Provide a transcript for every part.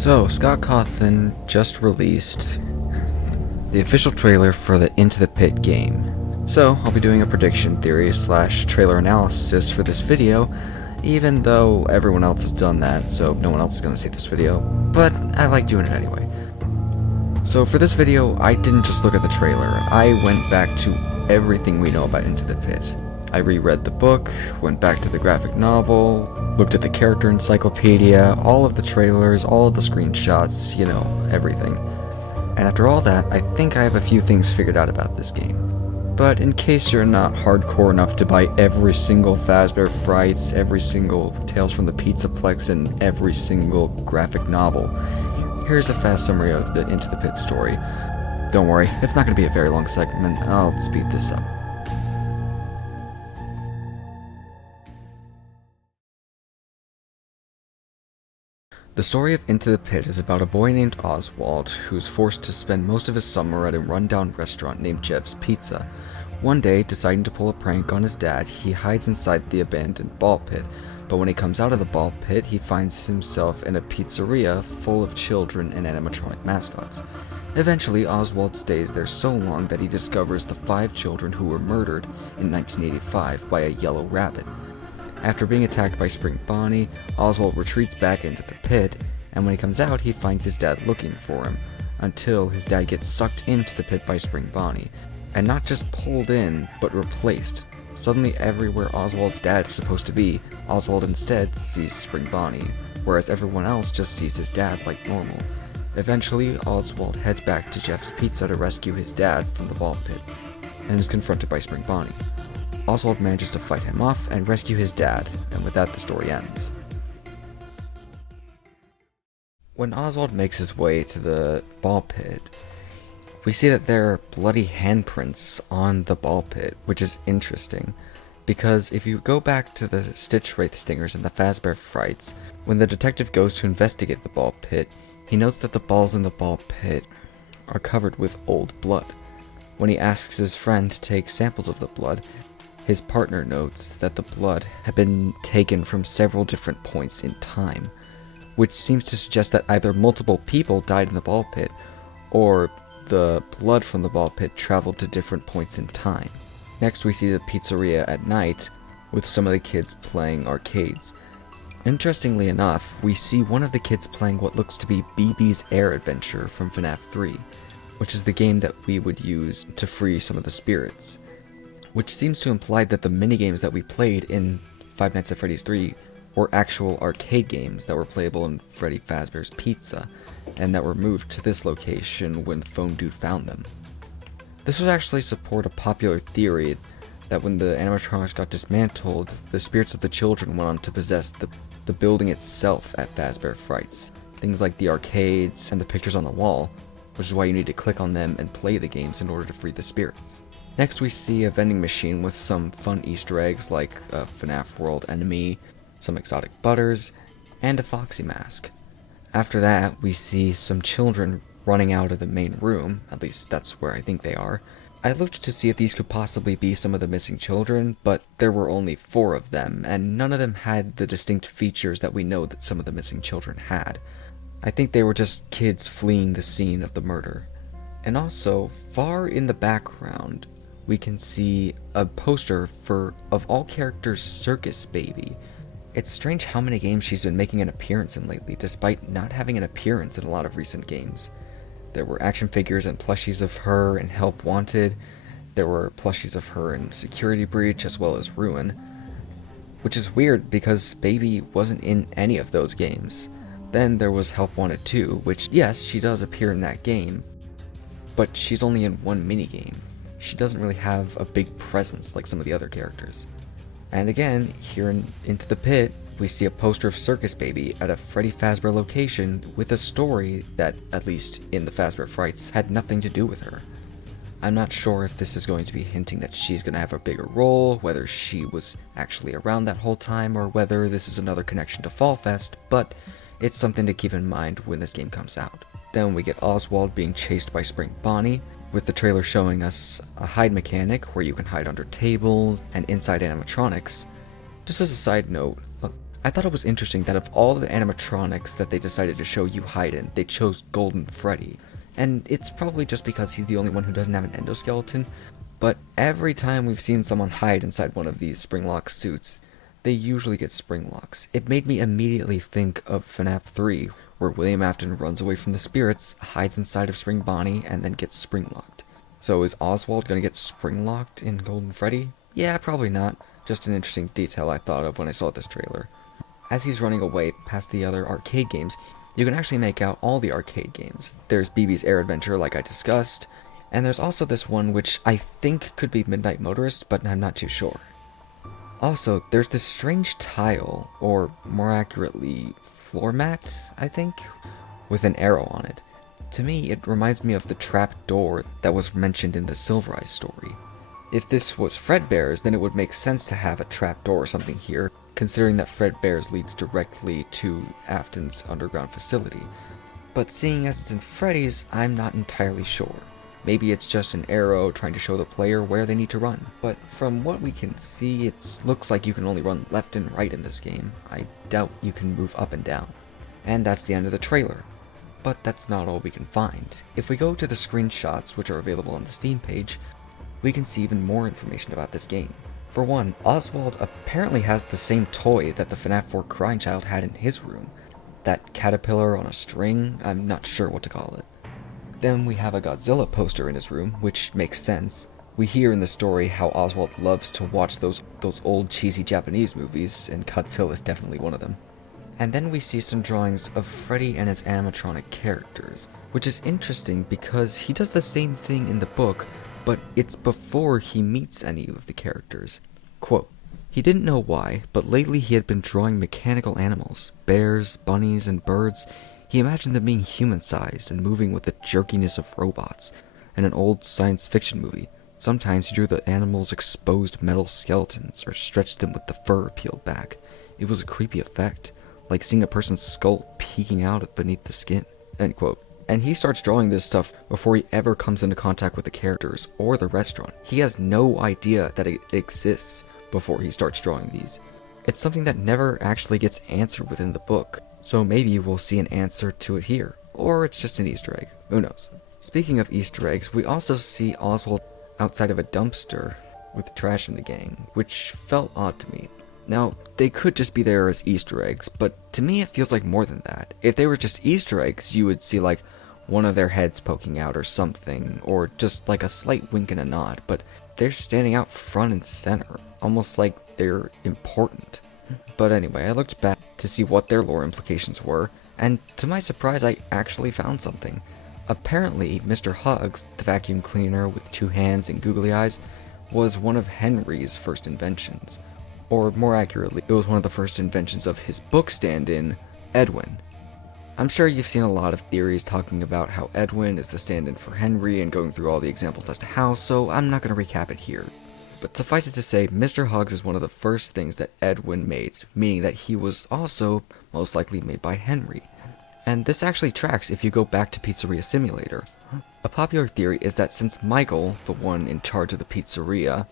So, Scott Cawthon just released the official trailer for the Into the Pit game. So, I'll be doing a prediction theory / trailer analysis for this video, even though everyone else has done that, so no one else is going to see this video, but I like doing it anyway. So for this video, I didn't just look at the trailer, I went back to everything we know about Into the Pit. I reread the book, went back to the graphic novel, looked at the character encyclopedia, all of the trailers, all of the screenshots, you know, everything. And after all that, I think I have a few things figured out about this game. But in case you're not hardcore enough to buy every single Fazbear Frights, every single Tales from the Pizzaplex, and every single graphic novel, here's a fast summary of the Into the Pit story. Don't worry, it's not going to be a very long segment, I'll speed this up. The story of Into the Pit is about a boy named Oswald who's forced to spend most of his summer at a rundown restaurant named Jeff's Pizza. One day, deciding to pull a prank on his dad, he hides inside the abandoned ball pit, but when he comes out of the ball pit, he finds himself in a pizzeria full of children and animatronic mascots. Eventually, Oswald stays there so long that he discovers the 5 children who were murdered in 1985 by a yellow rabbit. After being attacked by Spring Bonnie, Oswald retreats back into the pit, and when he comes out, he finds his dad looking for him, until his dad gets sucked into the pit by Spring Bonnie, and not just pulled in, but replaced. Suddenly everywhere Oswald's dad is supposed to be, Oswald instead sees Spring Bonnie, whereas everyone else just sees his dad like normal. Eventually, Oswald heads back to Jeff's Pizza to rescue his dad from the ball pit, and is confronted by Spring Bonnie. Oswald manages to fight him off and rescue his dad, and with that the story ends. When Oswald makes his way to the ball pit, we see that there are bloody handprints on the ball pit, which is interesting, because if you go back to the Stitch Wraith Stingers and the Fazbear Frights, when the detective goes to investigate the ball pit, he notes that the balls in the ball pit are covered with old blood. When he asks his friend to take samples of the blood, his partner notes that the blood had been taken from several different points in time, which seems to suggest that either multiple people died in the ball pit, or the blood from the ball pit traveled to different points in time. Next we see the pizzeria at night, with some of the kids playing arcades. Interestingly enough, we see one of the kids playing what looks to be BB's Air Adventure from FNAF 3, which is the game that we would use to free some of the spirits, which seems to imply that the minigames that we played in Five Nights at Freddy's 3 were actual arcade games that were playable in Freddy Fazbear's Pizza, and that were moved to this location when Phone Dude found them. This would actually support a popular theory that when the animatronics got dismantled, the spirits of the children went on to possess the building itself at Fazbear Frights. Things like the arcades and the pictures on the wall, which is why you need to click on them and play the games in order to free the spirits. Next we see a vending machine with some fun Easter eggs like a FNAF World enemy, some exotic butters, and a Foxy mask. After that, we see some children running out of the main room, at least that's where I think they are. I looked to see if these could possibly be some of the missing children, but there were only 4 of them, and none of them had the distinct features that we know that some of the missing children had. I think they were just kids fleeing the scene of the murder. And also, far in the background, we can see a poster for, of all characters, Circus Baby. It's strange how many games she's been making an appearance in lately, despite not having an appearance in a lot of recent games. There were action figures and plushies of her in Help Wanted, there were plushies of her in Security Breach as well as Ruin, which is weird because Baby wasn't in any of those games. Then there was Help Wanted 2, which yes, she does appear in that game, but she's only in one minigame. She doesn't really have a big presence like some of the other characters. And again, here in Into the Pit, we see a poster of Circus Baby at a Freddy Fazbear location with a story that, at least in the Fazbear Frights, had nothing to do with her. I'm not sure if this is going to be hinting that she's going to have a bigger role, whether she was actually around that whole time, or whether this is another connection to Fall Fest, but it's something to keep in mind when this game comes out. Then we get Oswald being chased by Spring Bonnie, with the trailer showing us a hide mechanic where you can hide under tables and inside animatronics. Just as a side note, I thought it was interesting that of all the animatronics that they decided to show you hide in, they chose Golden Freddy. And it's probably just because he's the only one who doesn't have an endoskeleton, but every time we've seen someone hide inside one of these springlock suits, they usually get springlocks. It made me immediately think of FNAF 3, where William Afton runs away from the spirits, hides inside of Spring Bonnie, and then gets springlocked. So is Oswald gonna get springlocked in Golden Freddy? Yeah, probably not. Just an interesting detail I thought of when I saw this trailer. As he's running away past the other arcade games, you can actually make out all the arcade games. There's BB's Air Adventure, like I discussed, and there's also this one which I think could be Midnight Motorist, but I'm not too sure. Also, there's this strange tile, or more accurately, floor mat, I think, with an arrow on it. To me, it reminds me of the trap door that was mentioned in the Silver Eyes story. If this was Fredbear's, then it would make sense to have a trap door or something here, considering that Fredbear's leads directly to Afton's underground facility. But seeing as it's in Freddy's, I'm not entirely sure. Maybe it's just an arrow trying to show the player where they need to run. But from what we can see, it looks like you can only run left and right in this game. I doubt you can move up and down. And that's the end of the trailer. But that's not all we can find. If we go to the screenshots, which are available on the Steam page, we can see even more information about this game. For one, Oswald apparently has the same toy that the FNAF 4 Crying Child had in his room. That caterpillar on a string, I'm not sure what to call it. Then we have a Godzilla poster in his room, which makes sense. We hear in the story how Oswald loves to watch those old cheesy Japanese movies, and Godzilla is definitely one of them. And then we see some drawings of Freddy and his animatronic characters, which is interesting because he does the same thing in the book, but it's before he meets any of the characters. Quote, "He didn't know why, but lately he had been drawing mechanical animals, bears, bunnies, and birds. He imagined them being human-sized and moving with the jerkiness of robots. In an old science fiction movie, sometimes he drew the animals' exposed metal skeletons or stretched them with the fur peeled back. It was a creepy effect, like seeing a person's skull peeking out beneath the skin." End quote. And he starts drawing this stuff before he ever comes into contact with the characters or the restaurant. He has no idea that it exists before he starts drawing these. It's something that never actually gets answered within the book, so maybe we'll see an answer to it here. Or it's just an Easter egg, who knows. Speaking of Easter eggs, we also see Oswald outside of a dumpster with trash in the gang, which felt odd to me. Now, they could just be there as Easter eggs, but to me it feels like more than that. If they were just Easter eggs, you would see like one of their heads poking out or something, or just like a slight wink and a nod, but they're standing out front and center, almost like they're important. But anyway, I looked back to see what their lore implications were, and to my surprise I actually found something. Apparently, Mr. Hugs, the vacuum cleaner with two hands and googly eyes, was one of Henry's first inventions. Or more accurately, it was one of the first inventions of his book stand-in, Edwin. I'm sure you've seen a lot of theories talking about how Edwin is the stand-in for Henry and going through all the examples as to how, so I'm not going to recap it here. But suffice it to say, Mr. Hugs is one of the first things that Edwin made, meaning that he was also most likely made by Henry. And this actually tracks if you go back to Pizzeria Simulator. A popular theory is that since Michael, the one in charge of the pizzeria,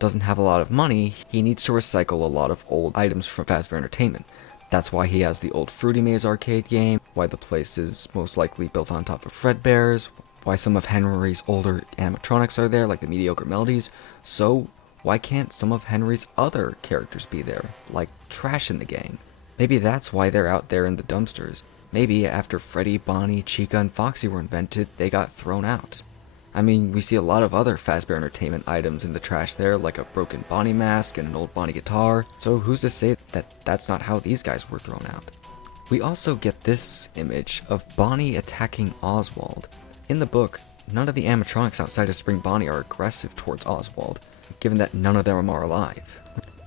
doesn't have a lot of money, he needs to recycle a lot of old items from Fazbear Entertainment. That's why he has the old Fruity Maze arcade game, why the place is most likely built on top of Fredbear's, why some of Henry's older animatronics are there, like the Mediocre Melodies. So, why can't some of Henry's other characters be there, like Trash in the Gang? Maybe that's why they're out there in the dumpsters. Maybe after Freddy, Bonnie, Chica, and Foxy were invented, they got thrown out. I mean, we see a lot of other Fazbear Entertainment items in the trash there, like a broken Bonnie mask and an old Bonnie guitar, so who's to say that that's not how these guys were thrown out? We also get this image of Bonnie attacking Oswald. In the book, none of the animatronics outside of Spring Bonnie are aggressive towards Oswald, given that none of them are alive.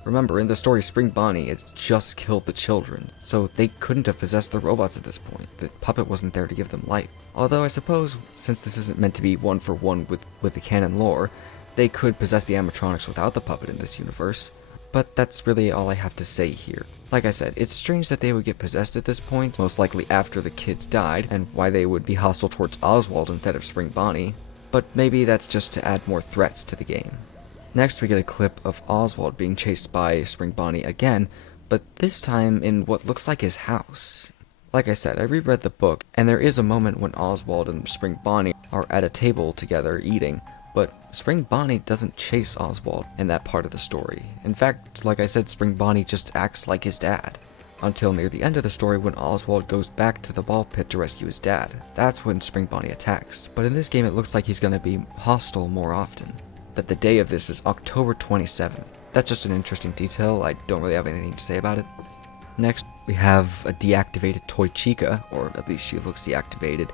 Remember, in the story, Spring Bonnie had just killed the children, so they couldn't have possessed the robots at this point. The puppet wasn't there to give them life. Although I suppose, since this isn't meant to be one for one with the canon lore, they could possess the animatronics without the puppet in this universe. But that's really all I have to say here. Like I said, it's strange that they would get possessed at this point, most likely after the kids died, and why they would be hostile towards Oswald instead of Spring Bonnie, but maybe that's just to add more threats to the game. Next we get a clip of Oswald being chased by Spring Bonnie again, but this time in what looks like his house. Like I said, I reread the book, and there is a moment when Oswald and Spring Bonnie are at a table together eating, but Spring Bonnie doesn't chase Oswald in that part of the story. In fact, like I said, Spring Bonnie just acts like his dad. Until near the end of the story when Oswald goes back to the ball pit to rescue his dad. That's when Spring Bonnie attacks, but in this game it looks like he's gonna be hostile more often. That the day of this is October 27th. That's just an interesting detail, I don't really have anything to say about it. Next, we have a deactivated Toy Chica, or at least she looks deactivated,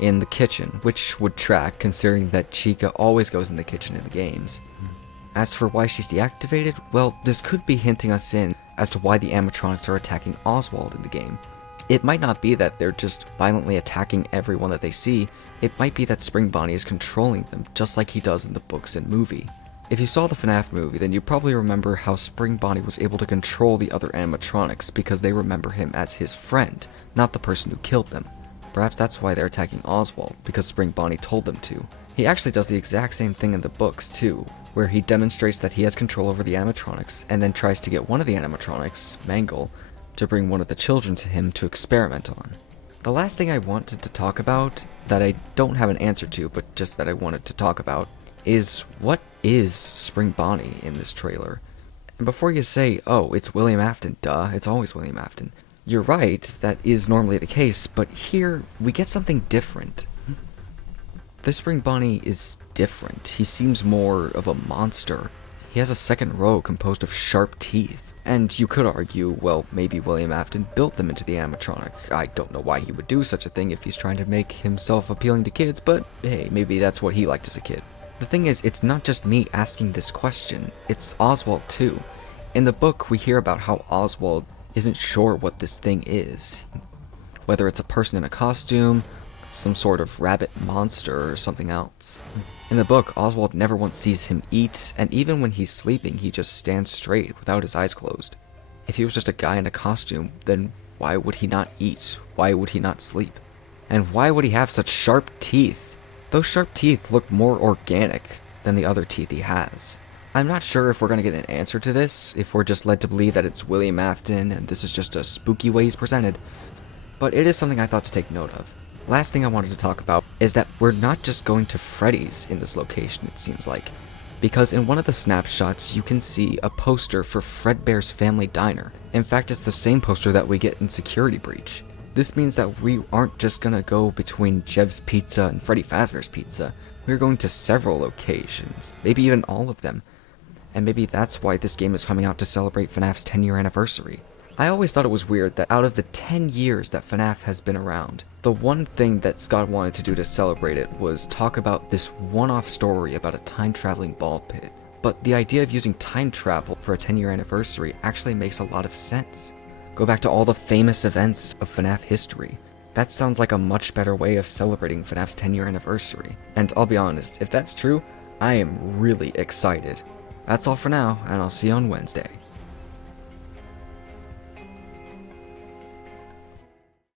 in the kitchen, which would track considering that Chica always goes in the kitchen in the games. As for why she's deactivated, well, this could be hinting us in as to why the animatronics are attacking Oswald in the game. It might not be that they're just violently attacking everyone that they see, it might be that Spring Bonnie is controlling them, just like he does in the books and movie. If you saw the FNAF movie, then you probably remember how Spring Bonnie was able to control the other animatronics because they remember him as his friend, not the person who killed them. Perhaps that's why they're attacking Oswald, because Spring Bonnie told them to. He actually does the exact same thing in the books too, where he demonstrates that he has control over the animatronics, and then tries to get one of the animatronics, Mangle, to bring one of the children to him to experiment on. The last thing I wanted to talk about, that I don't have an answer to, but just that I wanted to talk about, is what is Spring Bonnie in this trailer? And before you say, oh, it's William Afton, duh, it's always William Afton. You're right, that is normally the case, but here, we get something different. This Spring Bonnie is different. He seems more of a monster. He has a second row composed of sharp teeth. And you could argue, well, maybe William Afton built them into the animatronic. I don't know why he would do such a thing if he's trying to make himself appealing to kids, but hey, maybe that's what he liked as a kid. The thing is, it's not just me asking this question, it's Oswald too. In the book, we hear about how Oswald isn't sure what this thing is. Whether it's a person in a costume, some sort of rabbit monster, or something else. In the book, Oswald never once sees him eat, and even when he's sleeping, he just stands straight without his eyes closed. If he was just a guy in a costume, then why would he not eat? Why would he not sleep? And why would he have such sharp teeth? Those sharp teeth look more organic than the other teeth he has. I'm not sure if we're going to get an answer to this, if we're just led to believe that it's William Afton and this is just a spooky way he's presented, but it is something I thought to take note of. Last thing I wanted to talk about is that we're not just going to Freddy's in this location, it seems like, because in one of the snapshots you can see a poster for Fredbear's Family Diner. In fact, it's the same poster that we get in Security Breach. This means that we aren't just gonna go between Jev's Pizza and Freddy Fazbear's Pizza. We're going to several locations, maybe even all of them. And maybe that's why this game is coming out to celebrate FNAF's 10-year anniversary. I always thought it was weird that out of the 10 years that FNAF has been around, the one thing that Scott wanted to do to celebrate it was talk about this one-off story about a time-traveling ball pit. But the idea of using time travel for a 10-year anniversary actually makes a lot of sense. Go back to all the famous events of FNAF history. That sounds like a much better way of celebrating FNAF's 10-year anniversary. And I'll be honest, if that's true, I am really excited. That's all for now, and I'll see you on Wednesday.